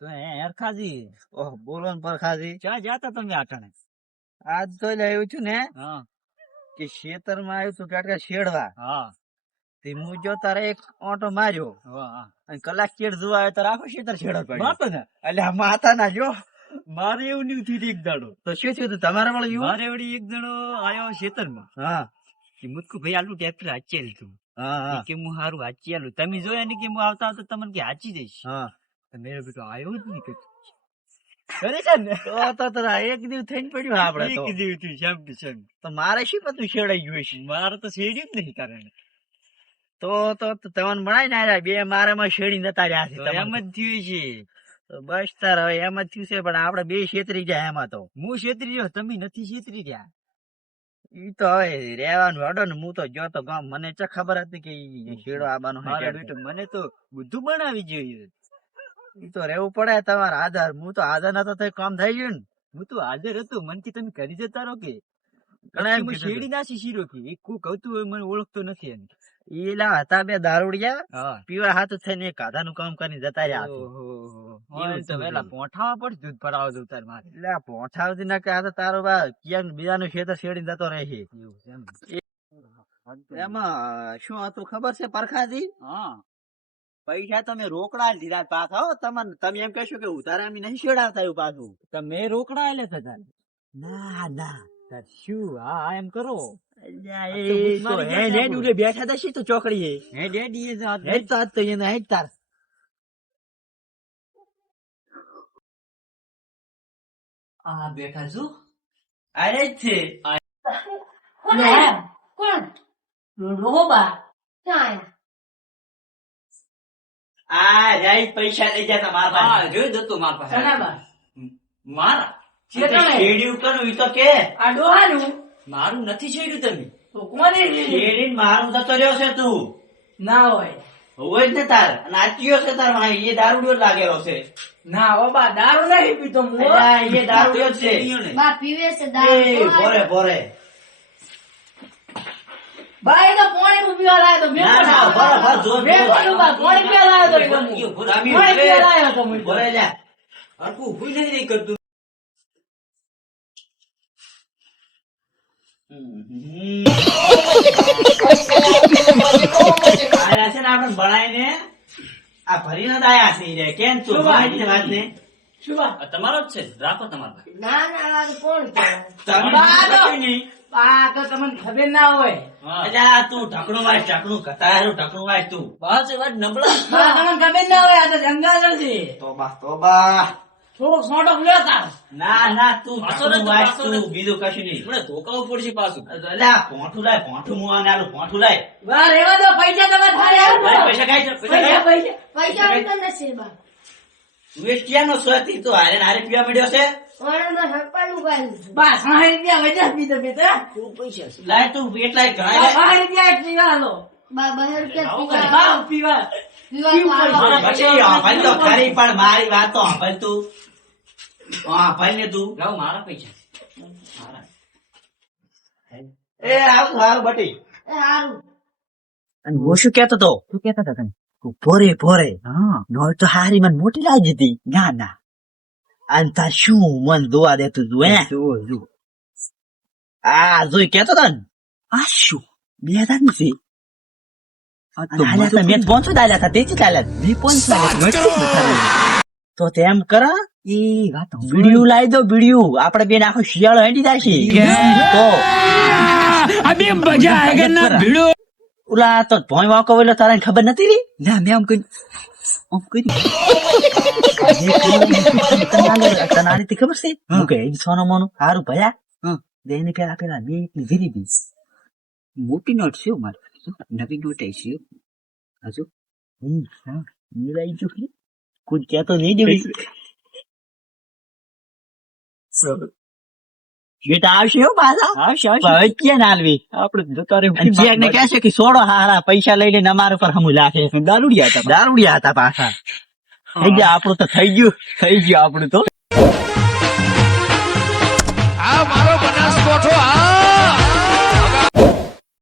તો હરખાજી ઓહ બોલો ને પરખાજી, ક્યાં જાતા તમે આટણે? આજ તો આવ્યું છું ને હા કે ખેતર માં આવ્યું તું કાટકા શેડવા. હા તે હું જો તારે એક ઓટો માર્યો હા અને કલાક ચેડ જોવા આવ્યો તારે આખો ખેતર શેડો પડ્યો. બાપ ને એટલે આ માથા ના જો મારે એવું નહીં થયું એક દાડો. તો શું થયું તું તમારે મળ્યું? મારે વળી એક જણો આયો ખેતરમાં. હા કે મુતકુ ભાઈ આલું ટ્રેક્ટર હાચેલ તું. હા એ હા કે હું હારું હાચી આલું. તમે જોયા ને કે હું આવતા આવતા તમને કે હાચી દઈશ. હા તો મેરો બેટો આયો જ નહીં કઈ. કરે છે ને તો તારા એક દિવસ થઈને પડ્યું આપડે તો. એક જેવું થયું શામ થી શામ. તો મારે શું બધું શેડાઈ ગયું છે? મારે તો શેડ્યું જ નહીં કારણ. તો તમને બનાવી ને આવ્યા બે મારે માં શેડી નતા રહ્યા છે તો તમને. એમ જ થયું છે. તો બસ તાર હવે એમ જ થયું છે પણ આપડે બે છેતરી જાય એમાં તો. હું છેતરી રહ્યો તમે નથી છેતરી રહ્યા. ઈ તો હવે રેવાનું હડો ને હું તો જો તો ગામ મને ચા ખબર હતી કે ઈ શેડો આબાનો છે મારો શેડ બેટો છે. મને તો બધું બનાવી જોઈએ. ઈ તો રેવું પડે તમારે આધાર. હું તો આધાર નતો તો કામ થઈ ગયું ને. હું તો હાજર હતો મને કે તમે કરી જતા રહો કે ઘણા એમ પછી કીધું શેરડી નાસી શીરો કે એક કોક આવતું હોય મને ઓળખતો નથી એમ. ઈ લા હતા બે દારૂડિયા હા પીવા હાથ થઈને એક આધાનું કામ કરીને જતા રહ્યા હતા. ઓહો એવું તો થયું વેલા હતું. પોઠાવા પડશે દૂધ ભરાવા દઉં તાર મારે. એટલે આ પોઠાવતી ના કે આ તો તારો બા ક્યાંક બીજાનું ખેતર શેડીને જતો રહે છે. એવું છે એમ. એમાં શું હતું ખબર છે પરખાજી? હા પૈસા તમે રોકડા લીધા પાછા હો. તમે એમ કહેશો કે ઉધારા અમે નહીં શેડાવતા એવું પાછું. તમે રોકડા આલે છે તારે? ના ના તાર શું હા એમ કરો. અલ્યા આ તો ભૂત મારી ગયા છે આપણું. બેઠા હતા શી તો ચોકડીએ. હે ડેડી એ જાત હેડ તો આજ તો એને હેડ તાર. આ બેઠા છું. અરે જ છે. કોણ આયા? કોણ? રોબા ક્યાં આયા? આ જાય પૈસા લઈ જતા મારા હા જોઈ દતો માર પાસે. સનાબા મારા શેડ્યું કરું ઈ તો કે આ ડોહાનું મારું નથી છેડ્યું તમે. તો કોને લીધું? શેડીને મારું જતો રહ્યો છે તું. ના હોય હોય જ ને તાર નાચ્યો છે તાર ભાઈ. એ દારૂડિયો જ લાગેલો છે. ના બાબા દારૂ નહીં પીતો હું. અલ્યા, એ દારૂડિયો જ છે. બા પીવે છે એ દારૂ. ભોરે ભોરે. બા એ તો પાણી પીવા લાયો તો ના ના ભોરે ભોરે જોર મેં કહ્યું બા પાણી પીવા લાયો તો એકદમ. તમે પાણી પીવા લાયો તો હું. ભોરે લ્યા. હરકું ભૂલ નહીં કરતું. આયા છે ને આપણે ભણાઈને આ ભરીને જ આયા છે ઈ રે. કેમ તું શું વાત? ભણાઈ વાત ને શું બા? આ તમારો જ છે રાખો તમારા પાસે. ના ના આ તો કોણ છે? તમે બા, આ તો- કશું નહીં. આ તો તમને ખબર ના હોય. હા અલ્યા, તું ઢકણું વાંચ ઢકણું કતારું ઢકણું વાંચ તું. બસ એ વાત નબળા. બા તમને ખબર ના હોય આ તો જંગલ છે. તોબા તોબા. થોડોક સોટો લ્યો તાર. ના ના તું પાછો ઢકણું નથી, વાંચ પાછો તું નથી. બીજું કશું નહીં. મને ધોકાવું પડશે પાછું. અલ્યા પોઠું લાય પોઠું હું આને આલું પોઠું લાય. બા રેવા દો પૈસા તમે થારે લાય, આવો. પૈસા ખાઈ જા, પૈસા પૈસા ખાઈ. પૈસા પૈસા હોય તો નથી બા. તું એ ક્યાંનો સોતી? તું હારે ને હારે પીવા મળ્યો છે? ઓણમાં હરપાનું ગાયું છે. બા 60 રૂપિયા વજા પીધો બેટા. લાય તું એટલા ઘણા બા લાય. 60 રૂપિયા જ પીવા લો. બા 12 રૂપિયા આવું પીવા બા પીવા. પીવા તો આવો. પછી હંભાઈ તો ખરી પણ મારી વાત તો હંભાઈ તું. હંભાઈ ને તું. લાવ મારા પૈસા. મારા. એ આવું હારું બટી. એ હારું. અને હું શું કેતો તો? શું કહેતા હતા તમે? ભોરે ભોરે હા નો તો હારી મને મોટી લાગી હતી. ના ના અને તાર શું મન દોવા દેતું તું હે? જુઓ જુઓ. આ જોઈ કેતો તો ને? આ શું? બે હજાર ની છે. આ અને હાલ્યા હતા, મેં 500 દાલ્યા હતા, તેથી ચાલ્યા. તો તેમ કર, એ વાત બીડીયું લાવી દો, બીડીયું. આપણે બેન આખો શિયાળો હેડી જાય તો ઓલા તો ભોંય વાંકો એટલે તારા ખબર નથી રી? ના મેં આમ કરી તને આ રીતે ખબર છે? હા. હું કે સોનો મોનું હારું ભયા હા. એને પેલા પેલા બે એકલી વીરી દી. મોટી નોટ છે મારે નવી નોટ છે હજુ. હા મિલાઈ જો કોઈ કહેતો નહીં દેવડી. બેટા આવશે હો પાછા. આવશે હવે ક્યાં ના આલવી? આપડે જતા અને ચેકને કહે છે કે સોડો હારા પૈસા લઈ લઈને અમારા પર હમું લાખે. દારૂડિયા હતા દારૂડિયા હતા પાછા. થઈ ગયા આપણું તો થઈ ગયું આપણું તો આ મારો બનાસકોઠો આ